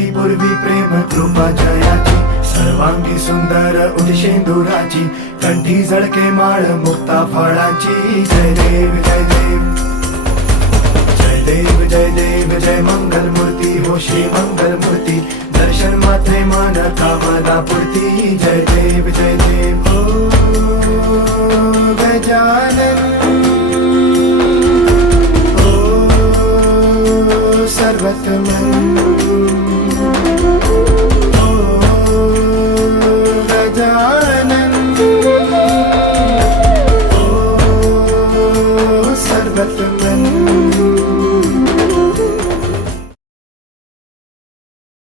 पाहावी पूर्वी प्रेम कृपा जयाची, सर्वांगी सुंदर उदिशेंदुराची, कंठी झळके माळ मुक्ता फळाची. जय देव जय देव जय देव जय देव जय मंगल मूर्ती हो श्री मंगल मूर्ती, दर्शन मात्रे मन कामना पूर्ती. जय देव जय देव ओ गजानन ओ सर्वतमन.